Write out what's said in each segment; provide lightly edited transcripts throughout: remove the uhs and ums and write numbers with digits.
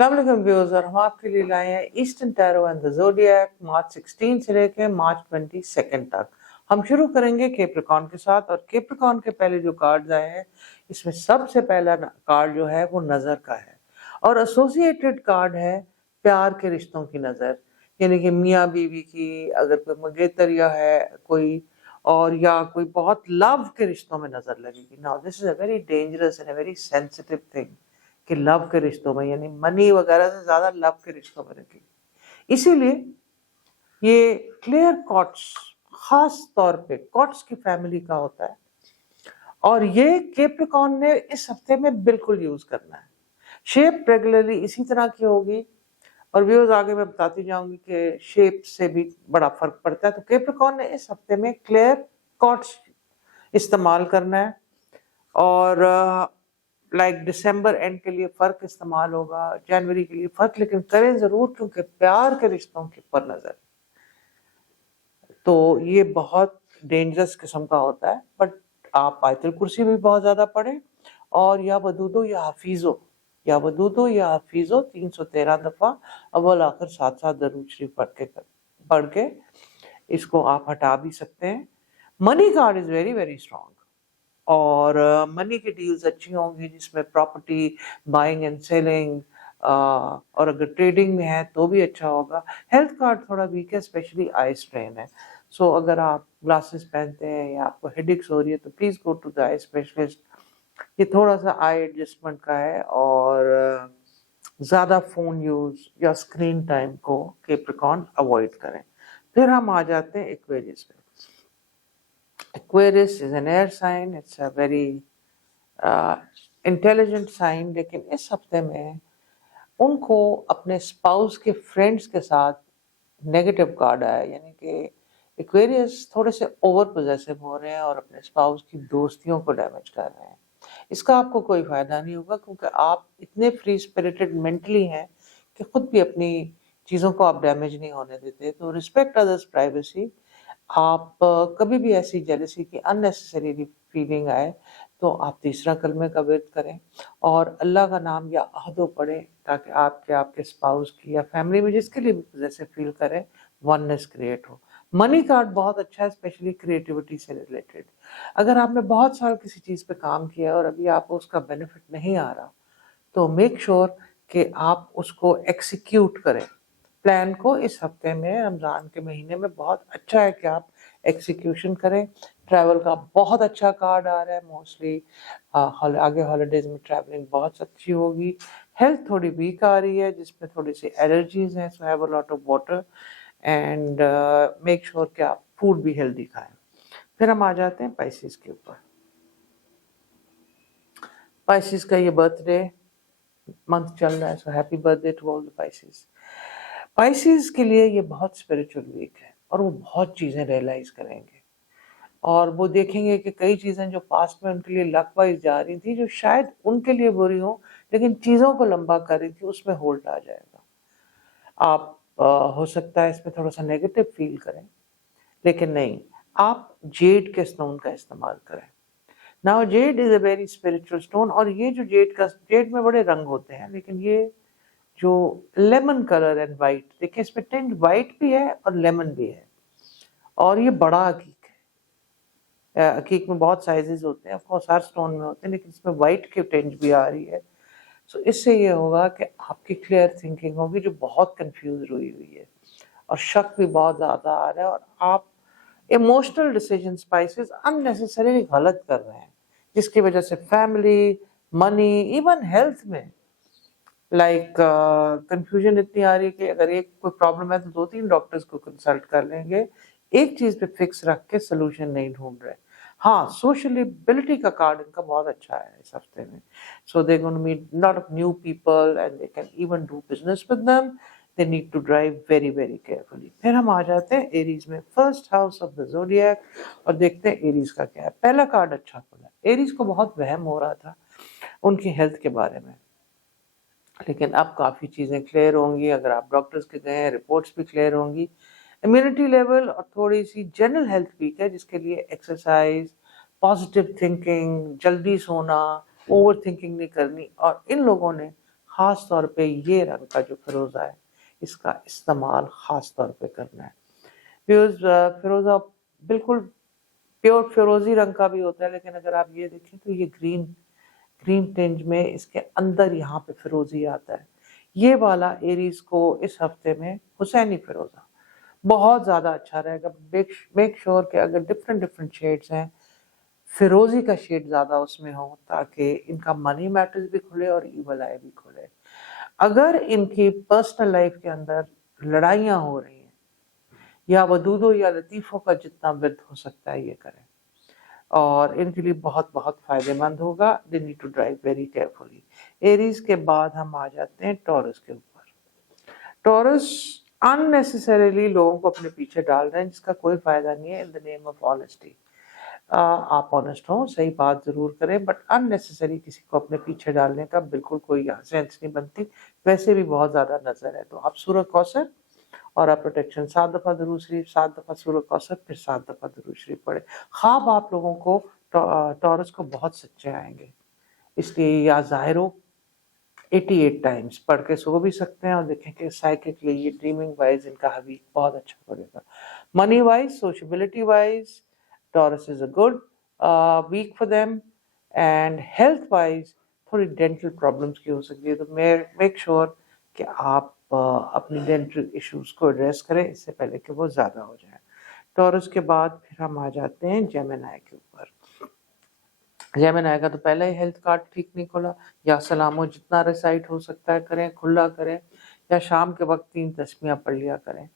अस्सलाम वालेकुम व्यूअर्स, और हम आपके लिए लाए हैं Eastern tarot and the zodiac मार्च 16 से लेकर मार्च 22 तक। हम शुरू करेंगे कैप्रिकॉर्न के साथ, और कैप्रिकॉर्न के पहले जो कार्ड्स आए हैं इसमें सबसे पहला कार्ड जो है वो नज़र का है, और एसोसिएटेड कार्ड है प्यार के रिश्तों की नज़र, यानी कि मियाँ बीवी की अगर कोई मंगेतरिया है कोई, और या कोई बहुत लव के रिश्तों में नज़र लगेगी। Now this is a very dangerous and a very sensitive thing कि लव के रिश्तों में, यानी मनी वगैरह से ज्यादा लव के रिश्तों में रखेगी। इसीलिए ये क्लियर कॉट्स खास तौर पे कॉट्स की फैमिली का होता है, और ये कैप्रिकॉर्न ने इस हफ्ते में बिल्कुल यूज करना है। शेप रेगुलरली इसी तरह की होगी, और व्यूअर्स आगे मैं बताती जाऊंगी कि शेप से भी बड़ा फर्क पड़ता है। तो कैप्रिकॉर्न ने इस हफ्ते में क्लियर कॉट्स इस्तेमाल करना है, और दिसंबर एंड के लिए फर्क इस्तेमाल होगा, जनवरी के लिए फर्क, लेकिन करें जरूर क्योंकि प्यार के रिश्तों के पर नजर। तो ये बहुत डेंजरस किस्म का होता है, बट आप आयतुल कुर्सी भी बहुत ज्यादा पढ़ें, और या वदूदो या हफीजो 313 दफा अव्वल आखिर 7 दरूद शरीफ पढ़ के इसको आप हटा भी सकते हैं। Money card is very very strong, और मनी की डील्स अच्छी होंगी जिसमें प्रॉपर्टी बाइंग एंड सेलिंग, और अगर ट्रेडिंग में है तो भी अच्छा होगा। हेल्थ कार्ड थोड़ा वीक है, स्पेशली आई स्ट्रेन है। सो अगर आप ग्लासेस पहनते हैं या आपको हेडेक्स हो रही है तो please go to the eye specialist. ये थोड़ा सा आई एडजस्टमेंट का है, और ज्यादा फोन यूज या स्क्रीन टाइम को कैप्रिकॉर्न अवॉइड करें। फिर हम आ जाते हैं एक्वेरियस पे। Aquarius is an air sign. It's a very intelligent sign, लेकिन इस हफ्ते में उनको अपने स्पाउस के फ्रेंड्स के साथ नेगेटिव कार्ड आया, यानी कि एक्वेरियस थोड़े से ओवर पोजेसिव हो रहे हैं और अपने स्पाउस की दोस्तियों को डैमेज कर रहे हैं। इसका आपको कोई फायदा नहीं होगा, क्योंकि आप इतने फ्री स्पिरिटेड मेंटली हैं कि खुद भी अपनी चीज़ों को आप डैमेज नहीं होने देते। तो रिस्पेक्ट अदर्स प्राइवेसी। आप कभी भी ऐसी जेलसी की अननेसेसरी फीलिंग आए तो आप तीसरा कलमे का विर्द करें और अल्लाह का नाम या अहदो पढ़ें, ताकि आपके स्पाउस की या फैमिली में जिसके लिए भी जैसे फील करें वननेस क्रिएट हो। मनी कार्ड बहुत अच्छा है, स्पेशली क्रिएटिविटी से रिलेटेड। अगर आपने बहुत साल किसी चीज़ पे काम किया और अभी आपको उसका बेनिफिट नहीं आ रहा, तो मेक श्योर कि आप उसको एक्सिक्यूट करें। प्लान को इस हफ्ते में रमज़ान के महीने में बहुत अच्छा है कि आप एक्सिक्यूशन करें। ट्रैवल का बहुत अच्छा कार्ड आ रहा है, मोस्टली आगे हॉलीडेज में ट्रैवलिंग बहुत अच्छी होगी। हेल्थ थोड़ी वीक आ रही है जिसमें थोड़ी सी एलर्जीज हैं, so have a lot of water and make sure कि आप फूड भी हेल्दी खाएं। फिर हम आ जाते हैं पाइसेस के ऊपर। पाइसेस का ये बर्थडे मंथ चल रहा है, so happy birthday to all the Pisces. Pisces के लिए ये बहुत स्पिरिचुअल वीक है, और वो बहुत चीज़ें रियलाइज करेंगे, और वो देखेंगे कि कई चीज़ें जो पास्ट में उनके लिए लक वाइज जा रही थी, जो शायद उनके लिए बुरी हो लेकिन चीज़ों को लंबा कर रही थी, उसमें होल्ड आ जाएगा। आप हो सकता है इसमें थोड़ा सा नेगेटिव फील करें, लेकिन नहीं, आप जेड के स्टोन का इस्तेमाल करें। Now Z is a very spiritual stone, और ये जो जेड में बड़े रंग होते हैं, लेकिन ये जो लेमन कलर एंड वाइट, देखिए इसमें टिंट वाइट भी है और लेमन भी है, और ये बड़ा अकीक है। अकीक में बहुत साइजेस होते हैं, ऑफ कोर्स हर स्टोन में होते हैं, लेकिन इसमें वाइट की टिंट भी आ रही है। सो इससे ये होगा कि आपकी क्लियर थिंकिंग होगी जो बहुत कंफ्यूज हुई है, और शक भी बहुत ज़्यादा आ रहा है, और आप इमोशनल डिसीजन स्पाइसेस अननेसेसरी गलत कर रहे हैं, जिसकी वजह से फैमिली, मनी, इवन हेल्थ में कंफ्यूजन इतनी आ रही है कि अगर एक कोई प्रॉब्लम है तो 2-3 डॉक्टर्स को कंसल्ट कर लेंगे, एक चीज पे फिक्स रख के सोल्यूशन नहीं ढूंढ रहे। हाँ, सोशलिबिलिटी का कार्ड इनका बहुत अच्छा है इस हफ्ते में, so they gonna meet lot of new people and they can even do business with them. They need to drive very very carefully. फिर हम आ जाते हैं एरीज में, first house of the zodiac, और देखते हैं एरीज का क्या है। पहला कार्ड अच्छा खुला। एरीज को बहुत वहम हो रहा था उनकी हेल्थ के बारे में, लेकिन अब काफ़ी चीज़ें क्लियर होंगी। अगर आप डॉक्टर्स के गए हैं, रिपोर्ट्स भी क्लियर होंगी। इम्यूनिटी लेवल और थोड़ी सी जनरल हेल्थ वीक है, जिसके लिए एक्सरसाइज, पॉजिटिव थिंकिंग, जल्दी सोना, ओवर थिंकिंग नहीं करनी, और इन लोगों ने خاص طور پہ یہ رنگ کا جو فیروزہ ہے اس کا استعمال خاص طور پہ کرنا ہے. فیروزہ بالکل پیور فیروزی رنگ کا بھی ہوتا ہے، لیکن اگر آپ یہ دیکھیں تو یہ گرین ٹینج میں اس کے اندر یہاں پہ فیروزی آتا ہے. یہ والا ایریز کو اس ہفتے میں حسینی فیروزہ بہت زیادہ اچھا رہے گا. میک شور کہ اگر ڈفرینٹ شیڈز ہیں فیروزی کا شیڈ زیادہ اس میں ہو تاکہ ان کا منی میٹرز بھی کھلے اور ایول آئی بھی کھلے. اگر ان کی پرسنل لائف کے اندر لڑائیاں ہو رہی ہیں یا ودودوں یا لطیفوں کا جتنا ورد ہو سکتا ہے یہ کریں، اور ان کے لیے بہت بہت فائدہ مند ہوگا. They need to drive very carefully. Aries کے بعد ہم آ جاتے ہیں ٹورس کے اوپر. ٹورس unnecessarily لوگوں کو اپنے پیچھے ڈال رہے ہیں جس کا کوئی فائدہ نہیں ہے. ان دا نیم آف آنیسٹی آپ آنیسٹ ہوں، صحیح بات ضرور کریں، بٹ unnecessary کسی کو اپنے پیچھے ڈالنے کا بالکل کوئی سینس نہیں بنتی. ویسے بھی بہت زیادہ نظر ہے. تو آپ سورہ کوثر اور آپ پروٹیکشن 7 دفعہ درود شریف، 7 دفعہ سورہ کوثر، پھر 7 دفعہ درود شریف پڑھے. خواب آپ لوگوں کو ٹورس کو بہت سچے آئیں گے، اس لیے یا ظاہر ہو 88 ٹائمز پڑھ کے سو بھی سکتے ہیں اور دیکھیں کہ سائیکلی یہ ڈریمنگ وائز ان کا حوی بہت اچھا پڑے گا. Money wise, sociability wise Taurus is a good week for them. And health wise تھوڑی ڈینٹل پرابلمس کی ہو سکتی ہے، تو میک شور کہ آپ اپنی ڈینٹل ایشوز کو ایڈریس کریں اس سے پہلے کہ وہ زیادہ ہو جائیں. ٹورس کے بعد پھر ہم آ جاتے ہیں جیمنائی کے اوپر. جیمنائی کا تو پہلا ہی ہیلتھ کارڈ ٹھیک نہیں کھلا. یا سلامو جتنا ریسائٹ ہو سکتا ہے کریں، کھلا کریں، یا شام کے وقت 3 تسمیہ پڑھ لیا کریں.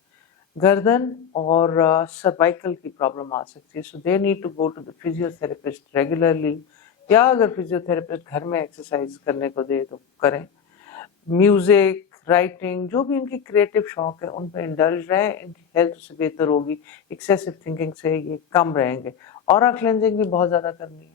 گردن اور سروائکل کی پرابلم آ سکتی ہے، so they need to go to the physiotherapist regularly, یا اگر فزیو تھراپسٹ گھر میں ایکسرسائز کرنے کو دے تو کریں. میوزک، رائٹنگ، جو بھی ان کی کریٹو شوق ہے ان پہ انڈلج رہیں، ان کی ہیلتھ سے بہتر ہوگی. ایکسیسو تھنکنگ سے یہ کم رہیں گے. اورا کلینزنگ بھی بہت زیادہ کرنی ہے.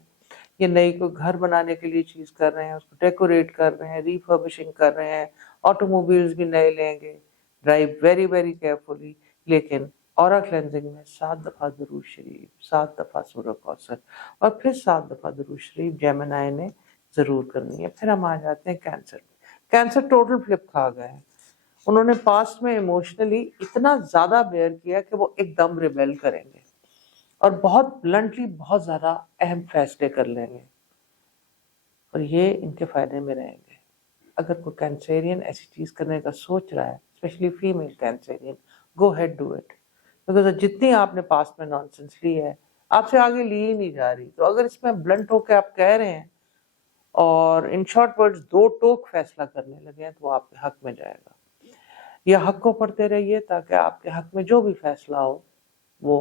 یہ نئی کوئی گھر بنانے کے لیے چیز کر رہے ہیں، اس کو ڈیکوریٹ کر رہے ہیں، ریفربشنگ کر رہے ہیں، آٹو موبائلز بھی نئے لیں گے. Drive very very carefully. لیکن اورا کلینزنگ میں 7 دفعہ درود شریف، 7 دفعہ سورہ کوثر اور پھر 7 دفعہ درود شریف جیمنائی نے ضرور کرنی ہے. پھر ہم آ جاتے ہیں کینسر. کینسر ٹوٹل فلپ کھا گئے ہیں. انہوں نے پاسٹ میں ایموشنلی اتنا زیادہ بیئر کیا کہ وہ ایک دم ریبیل کریں گے اور بہت بلنٹلی بہت زیادہ اہم فیصلے کر لیں گے، اور یہ ان کے فائدے میں رہیں گے. اگر کوئی کینسیرین ایسی چیز کرنے کا سوچ رہا ہے، especially female Cancerian, go ahead do it. Because جتنی آپ نے پاسٹ میں نانسنس لی ہے آپ سے آگے لی ہی نہیں جا رہی. تو اگر اس میں بلنٹ ہو کے آپ کہہ رہے ہیں اور ان شارٹ ورڈز 2 ٹوک فیصلہ کرنے لگے ہیں تو وہ آپ کے حق میں جائے گا. یہ حق کو پڑھتے رہیے تاکہ آپ کے حق میں جو بھی فیصلہ ہو وہ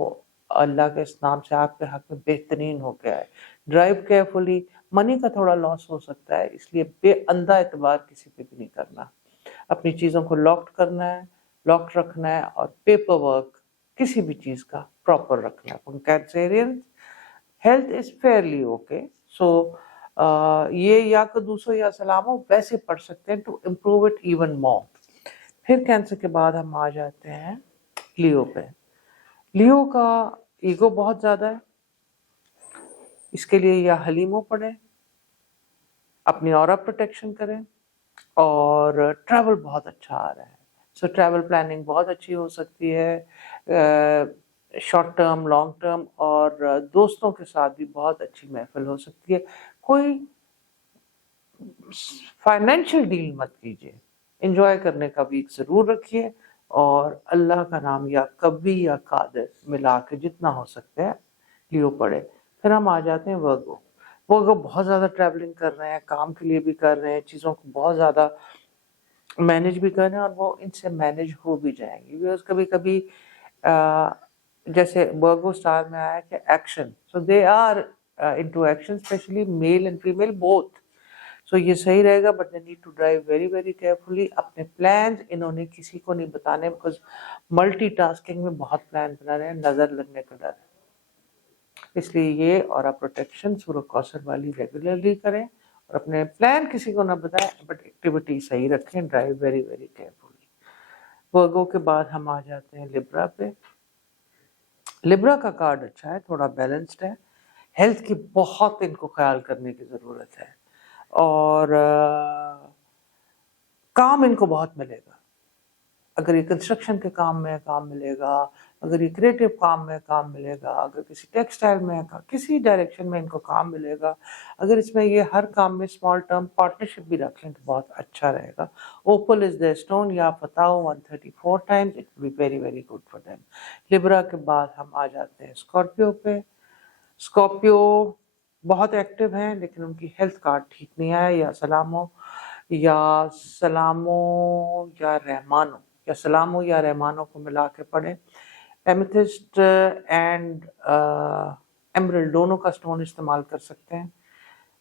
اللہ کے اس نام سے آپ کے حق میں بہترین ہو کے آئے. Drive carefully. منی کا تھوڑا لاس ہو سکتا ہے، اس لیے بے اندھا اعتبار کسی پہ بھی نہیں کرنا. اپنی چیزوں کو لاکڈ کرنا ہے، لاکڈ رکھنا ہے، اور پیپر ورک کسی بھی چیز کا پراپر رکھنا ہے. Cancerian health is fairly okay. So یہ یا قدوسو یا سلامو ویسے پڑھ سکتے ہیں to improve it even more. پھر کینسر کے بعد ہم آ جاتے ہیں لیو پہ. لیو کا ایگو بہت زیادہ ہے، اس کے لیے یا حلیمو پڑھیں، اپنی اورا پروٹیکشن کریں، اور ٹریول بہت اچھا آ رہا ہے. سو ٹریول پلاننگ بہت اچھی ہو سکتی ہے، شارٹ ٹرم، لانگ ٹرم، اور دوستوں کے ساتھ بھی بہت اچھی محفل ہو سکتی ہے. کوئی فائنینشیل ڈیل مت کیجیے، انجوائے کرنے کا ویک ضرور رکھیے، اور اللہ کا نام یا کبھی یا قادر ملا کے جتنا ہو سکتا ہے لیو پڑھے. پھر ہم آ جاتے ہیں ورگو. ورگو بہت زیادہ ٹریولنگ کر رہے ہیں، کام کے لیے بھی کر رہے ہیں، چیزوں کو بہت زیادہ مینج بھی کر رہے ہیں، اور وہ ان سے مینج ہو بھی جائیں گے. بیکاز کبھی کبھی جیسے ورگو اسٹار میں آیا کہ action, so they are into action, especially male and female both. So یہ صحیح رہے گا، but they need to drive very very carefully. اپنے پلانز انہوں نے کسی کو نہیں بتانے، بیکاز ملٹی ٹاسکنگ میں بہت پلان بنا رہے ہیں، نظر لگنے کا ڈر ہے. اس لیے یہ اور آپ پروٹیکشن سورہ کوثر والی ریگولرلی کریں، اور اپنے پلان کسی کو نہ بتائیں، بٹ ایکٹیویٹی صحیح رکھیں. Drive very very carefully. Virgo کے بعد ہم آ جاتے ہیں لبرا پہ. لبرا کا کارڈ اچھا ہے، تھوڑا بیلنسڈ ہے. ہیلتھ کی بہت ان کو خیال کرنے کی ضرورت ہے، اور काम इनको बहुत मिलेगा। अगर ये कंस्ट्रक्शन के काम में काम मिलेगा, अगर ये क्रिएटिव काम में काम मिलेगा, अगर किसी टेक्सटाइल में किसी डायरेक्शन में इनको काम मिलेगा, अगर इसमें ये हर काम में स्मॉल टर्म पार्टनरशिप भी रख लें तो बहुत अच्छा रहेगा। ओपल इज द स्टोन, या फताओ 134 times, it will be very very good for them. Libra के बाद हम आ जाते हैं स्कॉर्पियो पे। स्कॉर्पियो बहुत एक्टिव हैं, लेकिन उनकी हेल्थ कार्ड ठीक नहीं आया, या सलामो या रहमानो को मिला के पढ़ें। एमेथिस्ट एंड एमरल्ड दोनों का स्टोन इस्तेमाल कर सकते हैं।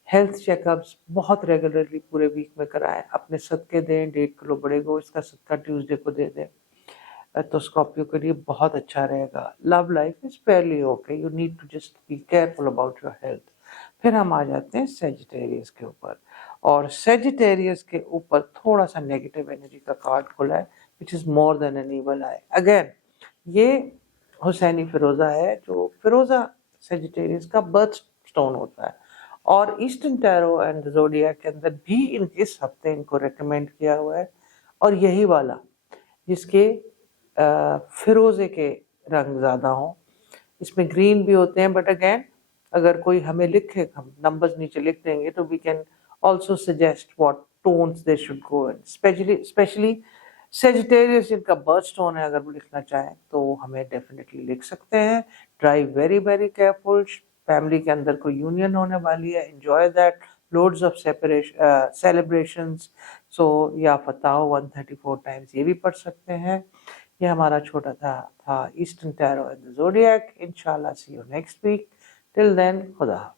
हेल्थ चेकअप्स बहुत रेगुलरली पूरे वीक में कराएं। अपने सदके दें, 1.5 किलो बड़े गोश्त का सदका ट्यूसडे को दे दें, तो स्कॉर्पियो के लिए बहुत अच्छा रहेगा। Love life is fairly okay, you need to just be careful about your health. फिर हम आ जाते हैं सेजिटेरियस के ऊपर, और सेजिटेरियस के ऊपर थोड़ा सा नेगेटिव एनर्जी का कार्ड खुला है, which is more than N evil I. Again ये हुसैनी फिरोजा है, जो फिरोजा सेजिटेरियस का बर्थ स्टोन होता है, और ईस्टर्न टैरो एंड ज़ोडिएक के अंदर भी इस हफ्ते इनको रेकमेंड किया हुआ है, और यही वाला जिसके फिरोजे के रंग ज़्यादा हों। इसमें ग्रीन भी होते हैं, बट अगेन अगर कोई हमें लिखे, हम नंबर्स नीचे लिख देंगे, तो we can also suggest what stones they should go in. Specially Sagittarius जिनका बर्थ स्टोन है, अगर वो लिखना चाहें तो हमें डेफिनेटली लिख सकते हैं। Drive very very careful, family के अंदर कोई यूनियन होने वाली है, enjoy that, loads of celebrations. So या फताह 134 टाइम्स ये भी पढ़ सकते हैं। ये हमारा छोटा था Eastern tarot and the zodiac. इंशाल्लाह see you next week. Till then, खुदा।